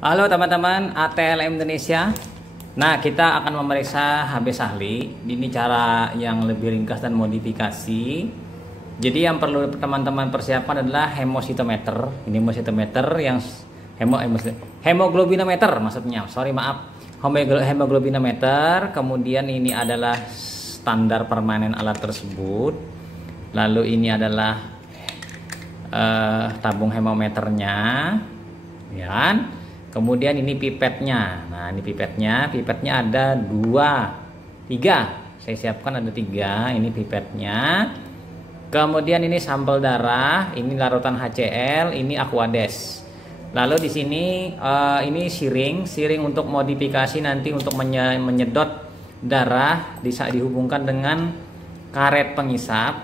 Halo teman-teman ATLM Indonesia. Nah, kita akan memeriksa HB Sahli. Ini cara yang lebih ringkas dan modifikasi. Jadi yang perlu teman-teman persiapkan adalah hemositometer. Ini hemositometer yang hemoglobinometer maksudnya. Sorry maaf. Hemoglobinometer. Kemudian ini adalah standar permanen alat tersebut. Lalu ini adalah tabung hemometernya, ya kan? Kemudian ini pipetnya. Nah, ini pipetnya ada 3. Saya siapkan ada 3. Ini pipetnya. Kemudian ini sampel darah, ini larutan HCl, ini Aquades. Lalu di sini ini siring untuk modifikasi nanti untuk menyedot darah, bisa dihubungkan dengan karet pengisap,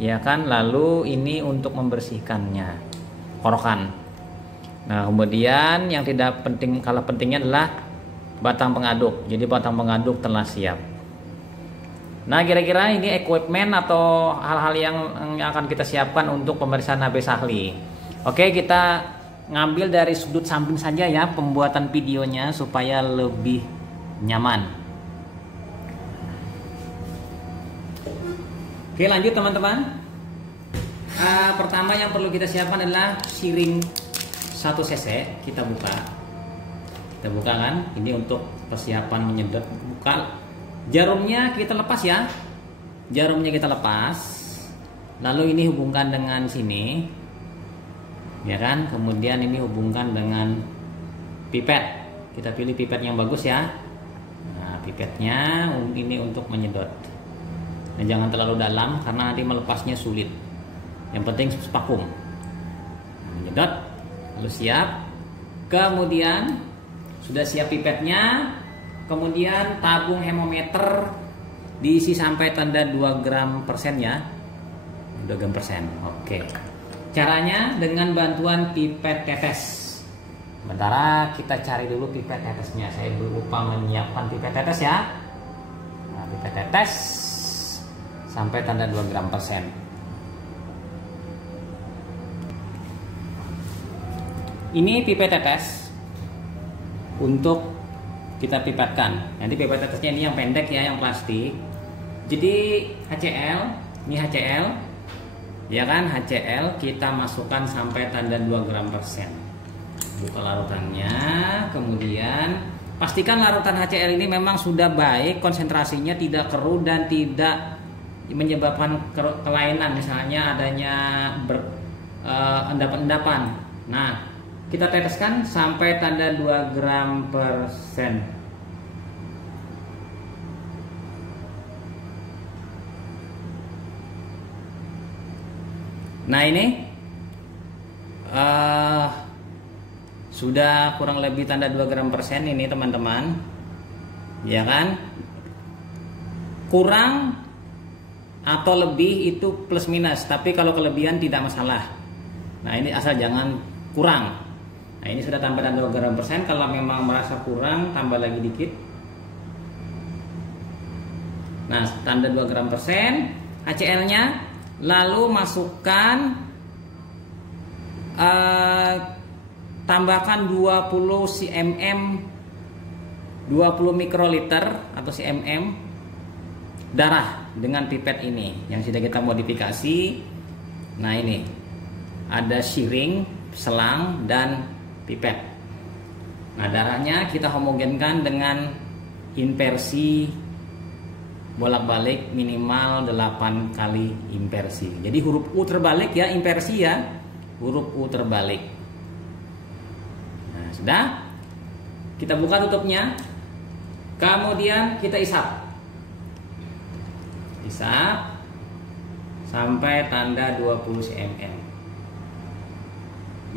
ya kan? Lalu ini untuk membersihkannya, korokan. Nah, kemudian yang tidak penting, kalah pentingnya adalah batang pengaduk. Jadi batang pengaduk telah siap. Nah, kira-kira ini equipment atau hal-hal yang akan kita siapkan untuk pemeriksaan HB Sahli. Oke, kita ngambil dari sudut samping saja ya pembuatan videonya supaya lebih nyaman. Oke, lanjut teman-teman. Pertama yang perlu kita siapkan adalah siring 1 cc. Kita buka kan, ini untuk persiapan menyedot. Buka jarumnya, kita lepas ya, lalu ini hubungkan dengan sini, ya kan. Kemudian ini hubungkan dengan pipet, kita pilih pipet yang bagus ya. Nah, pipetnya ini untuk menyedot. Nah, jangan terlalu dalam karena nanti melepasnya sulit. Yang penting vakum. Menyedot. Lalu siap. Kemudian sudah siap pipetnya. Kemudian tabung hemometer diisi sampai tanda 2 gram persen ya. 2 gram persen. Oke. Caranya dengan bantuan pipet tetes. Sementara kita cari dulu pipet tetesnya. Saya lupa menyiapkan pipet tetes ya. Nah, pipet tetes sampai tanda 2 gram persen. Ini pipet tetes untuk kita pipetkan. Nanti pipet tetesnya ini yang pendek ya, yang plastik. Jadi HCl, ini HCl, ya kan, HCl kita masukkan sampai tanda 2 gram persen. Buka larutannya, kemudian pastikan larutan HCl ini memang sudah baik, konsentrasinya tidak keruh dan tidak menyebabkan kelainan, misalnya adanya endapan-endapan. Nah, kita teteskan sampai tanda 2 gram persen. Nah, ini sudah kurang lebih tanda 2 gram persen ini teman-teman, ya kan. Kurang atau lebih itu plus minus, tapi kalau kelebihan tidak masalah. Nah, ini asal jangan kurang. Nah, ini sudah tambah tanda 2 gram persen. Kalau memang merasa kurang, tambah lagi dikit. Nah, tanda 2 gram persen HCl-nya. Lalu masukkan, tambahkan 20 cm, 20 mikroliter atau cm darah dengan pipet ini yang sudah kita modifikasi. Nah, ini ada siring, selang, dan pipet. Nah, darahnya kita homogenkan dengan inversi bolak-balik minimal 8 kali inversi. Jadi huruf U terbalik ya, inversi ya, huruf U terbalik. Nah, sudah. Kita buka tutupnya. Kemudian kita isap sampai tanda 20 cm.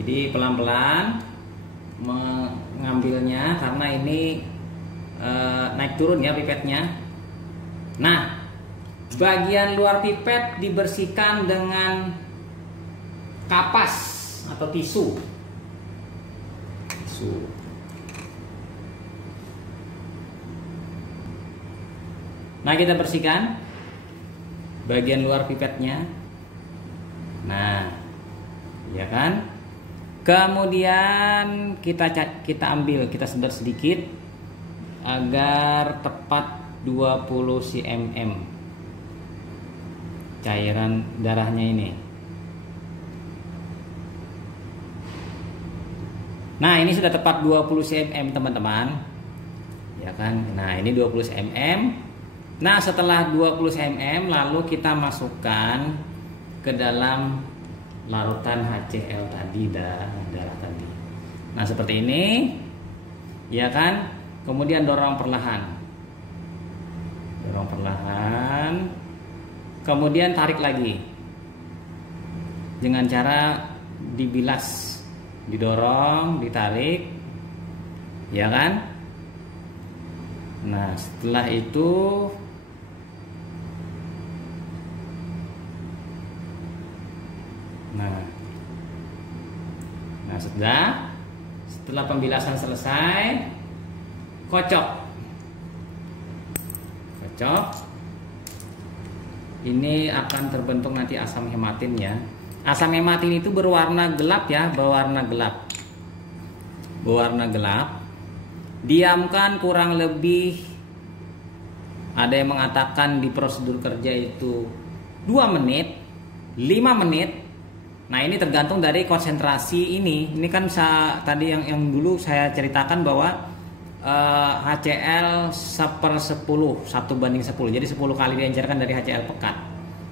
Jadi pelan-pelan mengambilnya karena ini naik turun ya pipetnya. Nah, bagian luar pipet dibersihkan dengan kapas atau tisu. Nah, kita bersihkan bagian luar pipetnya. Nah, ya kan. Kemudian kita ambil, kita sedot sedikit agar tepat 20 cm cairan darahnya ini. Nah, ini sudah tepat 20 cm teman-teman. Ya kan? Nah, ini 20 cm. Nah, setelah 20 cm lalu kita masukkan ke dalam larutan HCl tadi, darah tadi. Nah, seperti ini. Ya kan? Kemudian dorong perlahan. Dorong perlahan. Kemudian tarik lagi. Dengan cara dibilas, didorong, ditarik. Ya kan? Nah, setelah itu setelah pembilasan selesai, kocok. Ini akan terbentuk nanti asam hematin ya. Asam hematin itu berwarna gelap ya, berwarna gelap. Diamkan kurang lebih, ada yang mengatakan di prosedur kerja itu 2 menit, 5 menit. Nah, ini tergantung dari konsentrasi ini. Ini kan tadi yang dulu saya ceritakan bahwa HCl 1/10, 1/10. Jadi 10 kali diencerkan dari HCl pekat.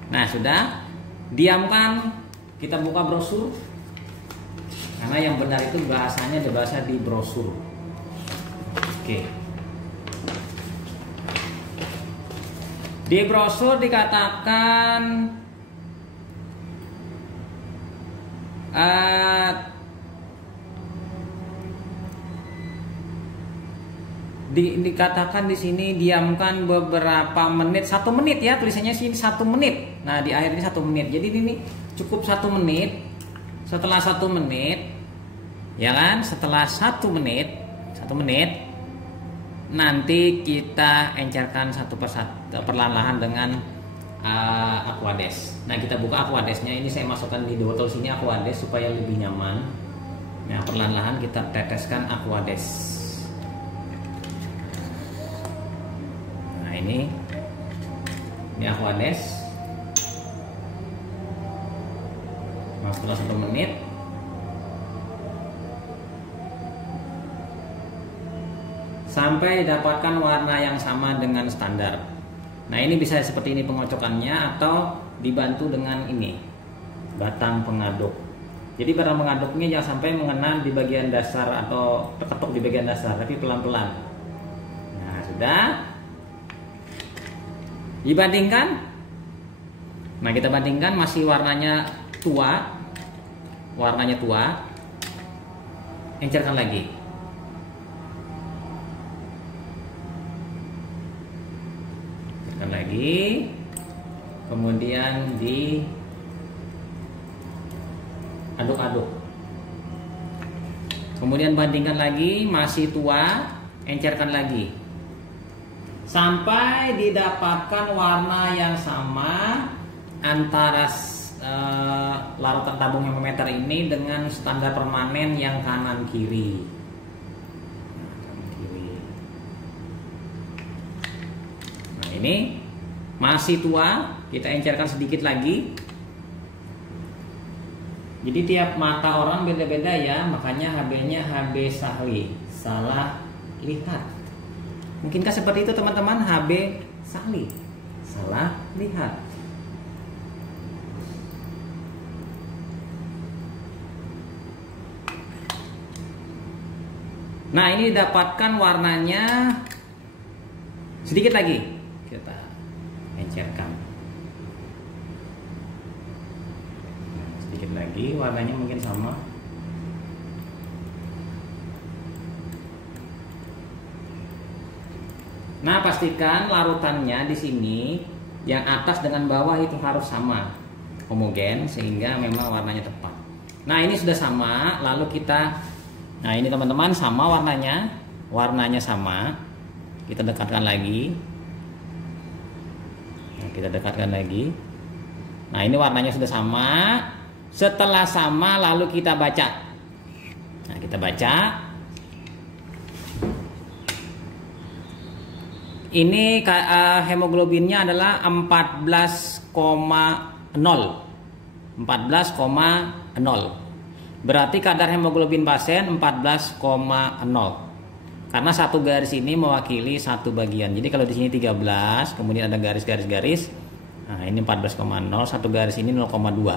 Nah, sudah. Diamkan, kita buka brosur. Karena yang benar itu bahasanya bahasa di brosur. Oke. Di brosur dikatakan dikatakan di sini diamkan beberapa menit, 1 menit ya, tulisannya sini 1 menit. Nah, di akhir ini 1 menit. Jadi ini cukup 1 menit. Setelah 1 menit, ya kan? Setelah 1 menit, nanti kita encerkan satu persatu perlahan-lahan dengan Aquades. Nah, kita buka Aquadesnya. Ini saya masukkan di botol sini Aquades supaya lebih nyaman. Nah, perlahan-lahan kita teteskan Aquades. Nah, ini Aquades. Nah, setelah 1 menit sampai dapatkan warna yang sama dengan standar. Nah, ini bisa seperti ini pengocokannya, atau dibantu dengan ini batang pengaduk. Jadi batang pengaduknya jangan sampai mengena di bagian dasar atau ketuk di bagian dasar, tapi pelan-pelan. Nah, sudah. Dibandingkan. Nah, kita bandingkan, masih warnanya tua. Encerkan lagi. Kemudian diaduk-aduk, kemudian bandingkan lagi, masih tua, encerkan lagi sampai didapatkan warna yang sama antara larutan tabung hemameter ini dengan standar permanen yang kanan kiri. Nah, ini masih tua, kita encerkan sedikit lagi. Jadi tiap mata orang beda-beda ya, makanya HB-nya HB Sahli, salah lihat. Mungkinkah seperti itu teman-teman? HB Sahli, salah lihat. Nah, ini didapatkan warnanya sedikit lagi, kita encerkan. Nah, sedikit lagi, warnanya mungkin sama. Nah, pastikan larutannya di sini yang atas dengan bawah itu harus sama, homogen, sehingga memang warnanya tepat. Nah, ini sudah sama, lalu kita, nah ini teman-teman sama warnanya sama. Kita dekatkan lagi. Nah, kita dekatkan lagi. Nah, ini warnanya sudah sama. Setelah sama, lalu kita baca. Nah, kita baca. Ini hemoglobinnya adalah 14,0. 14,0. Berarti kadar hemoglobin pasien 14,0. Karena satu garis ini mewakili satu bagian. Jadi kalau di sini 13, kemudian ada garis-garis. Nah, ini 14,0, satu garis ini 0,2.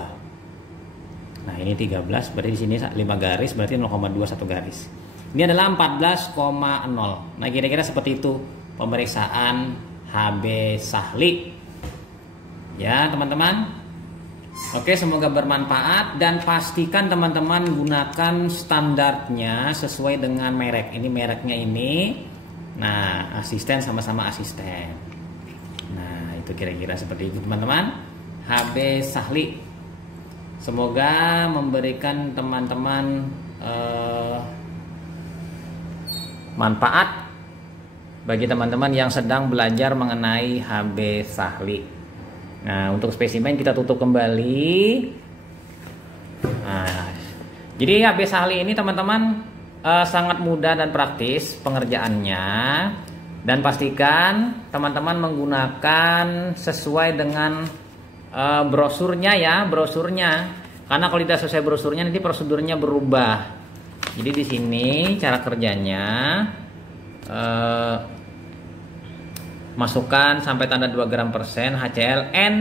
Nah, ini 13, berarti di sini 5 garis, berarti 0,2 satu garis. Ini adalah 14,0. Nah, kira-kira seperti itu pemeriksaan HB Sahli. Ya, teman-teman. Oke, semoga bermanfaat dan pastikan teman-teman gunakan standarnya sesuai dengan merek. Ini mereknya ini. Nah, asisten sama-sama asisten. Nah, itu kira-kira seperti itu teman-teman. HB Sahli. Semoga memberikan teman-teman manfaat bagi teman-teman yang sedang belajar mengenai HB Sahli. Nah, untuk spesimen kita tutup kembali. Nah, jadi HB Sahli ini teman-teman sangat mudah dan praktis pengerjaannya, dan pastikan teman-teman menggunakan sesuai dengan brosurnya ya, brosurnya. Karena kalau tidak sesuai brosurnya nanti prosedurnya berubah. Jadi di sini cara kerjanya masukkan sampai tanda 2 gram persen HCl, N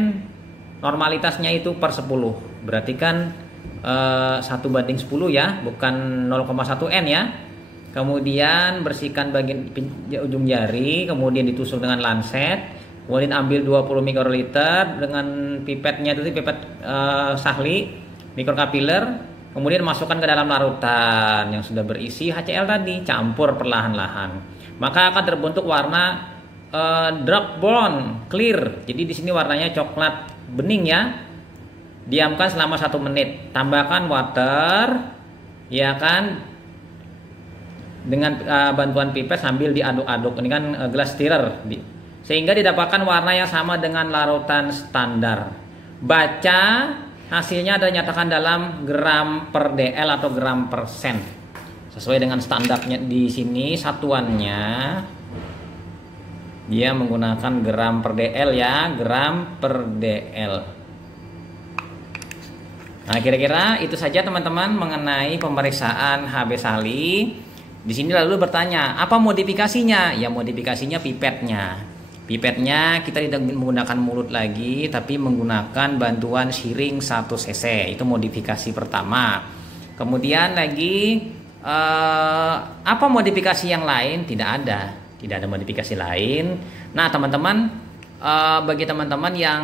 normalitasnya itu per 10, berarti kan 1:10 ya, bukan 0,1 N ya. Kemudian bersihkan bagian ujung jari, kemudian ditusuk dengan lancet, kemudian ambil 20 mikroliter dengan pipetnya itu pipet Sahli mikrokapiler, kemudian masukkan ke dalam larutan yang sudah berisi HCl tadi, campur perlahan-lahan, maka akan terbentuk warna dark brown clear. Jadi di sini warnanya coklat bening ya. Diamkan selama 1 menit. Tambahkan water, ya kan, dengan bantuan pipet sambil diaduk-aduk. Ini kan gelas stirrer, sehingga didapatkan warna yang sama dengan larutan standar. Baca hasilnya ada nyatakan dalam gram per dl atau gram persen. Sesuai dengan standarnya di sini satuannya. Dia menggunakan gram per dl ya, gram per dl. Nah, kira-kira itu saja teman-teman mengenai pemeriksaan HB Sahli. Di sini lalu bertanya, apa modifikasinya? Ya, modifikasinya pipetnya. Pipetnya kita tidak menggunakan mulut lagi, tapi menggunakan bantuan siring 1 cc. Itu modifikasi pertama. Kemudian lagi apa modifikasi yang lain? Tidak ada modifikasi lain. Nah, teman-teman, bagi teman-teman yang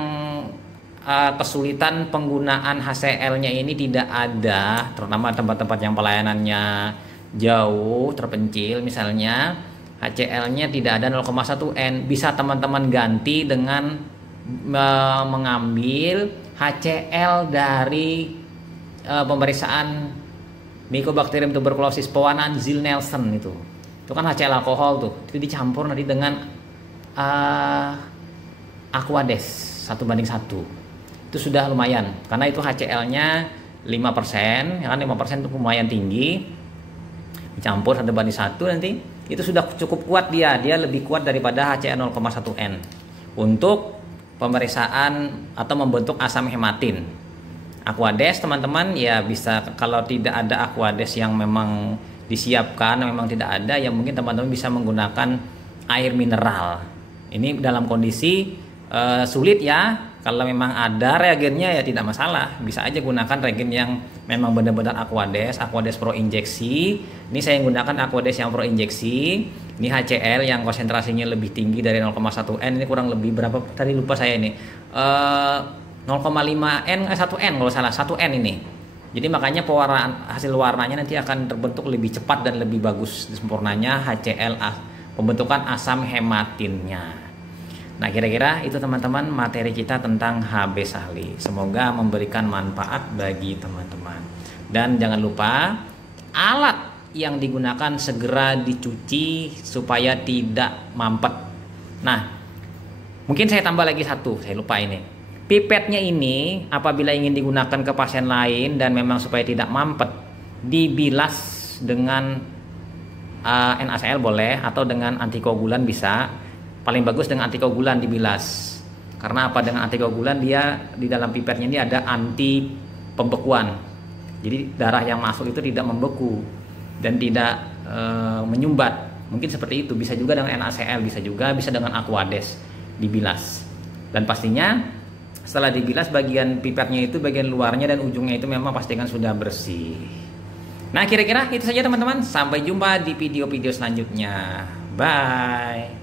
kesulitan penggunaan HCl-nya ini tidak ada, terutama tempat-tempat yang pelayanannya jauh, terpencil misalnya, HCl-nya tidak ada 0,1 N, bisa teman-teman ganti dengan mengambil HCl dari pemeriksaan Mycobacterium tuberculosis pewarnaan Ziehl-Neelsen itu kan HCl alkohol tuh, itu dicampur nanti dengan Aquades 1:1. Itu sudah lumayan, karena itu HCl-nya 5%, ya kan, 5% itu lumayan tinggi. Dicampur 1:1 nanti, itu sudah cukup kuat, dia lebih kuat daripada HCl 0,1 N untuk pemeriksaan atau membentuk asam hematin. Aquades teman-teman ya bisa, kalau tidak ada Aquades yang memang disiapkan, memang tidak ada, ya mungkin teman-teman bisa menggunakan air mineral. Ini dalam kondisi sulit ya. Kalau memang ada reagennya ya tidak masalah, bisa aja gunakan reagen yang memang benar-benar Aquades pro injeksi. Ini saya gunakan Aquades yang pro injeksi. Ini HCl yang konsentrasinya lebih tinggi dari 0,1 N. Ini kurang lebih berapa tadi lupa saya ini, 0,5 N 1 N kalau salah, 1 N ini. Jadi makanya pewarnaan, hasil warnanya nanti akan terbentuk lebih cepat dan lebih bagus sempurnanya HCl, pembentukan asam hematinnya. Nah, kira-kira itu teman-teman materi kita tentang HB Sahli. Semoga memberikan manfaat bagi teman-teman. Dan jangan lupa alat yang digunakan segera dicuci supaya tidak mampet. Nah, mungkin saya tambah lagi satu, saya lupa ini. Pipetnya ini apabila ingin digunakan ke pasien lain dan memang supaya tidak mampet, dibilas dengan NaCl boleh, atau dengan antikoagulan bisa. Paling bagus dengan antikoagulan dibilas. Karena apa? Dengan antikoagulan dia di dalam pipetnya ini ada anti pembekuan. Jadi darah yang masuk itu tidak membeku dan tidak menyumbat. Mungkin seperti itu. Bisa juga dengan NaCl, bisa juga bisa dengan Aquades dibilas. Dan pastinya setelah dibilas bagian pipetnya itu, bagian luarnya dan ujungnya itu memang pastikan sudah bersih. Nah, kira-kira itu saja teman-teman. Sampai jumpa di video-video selanjutnya. Bye.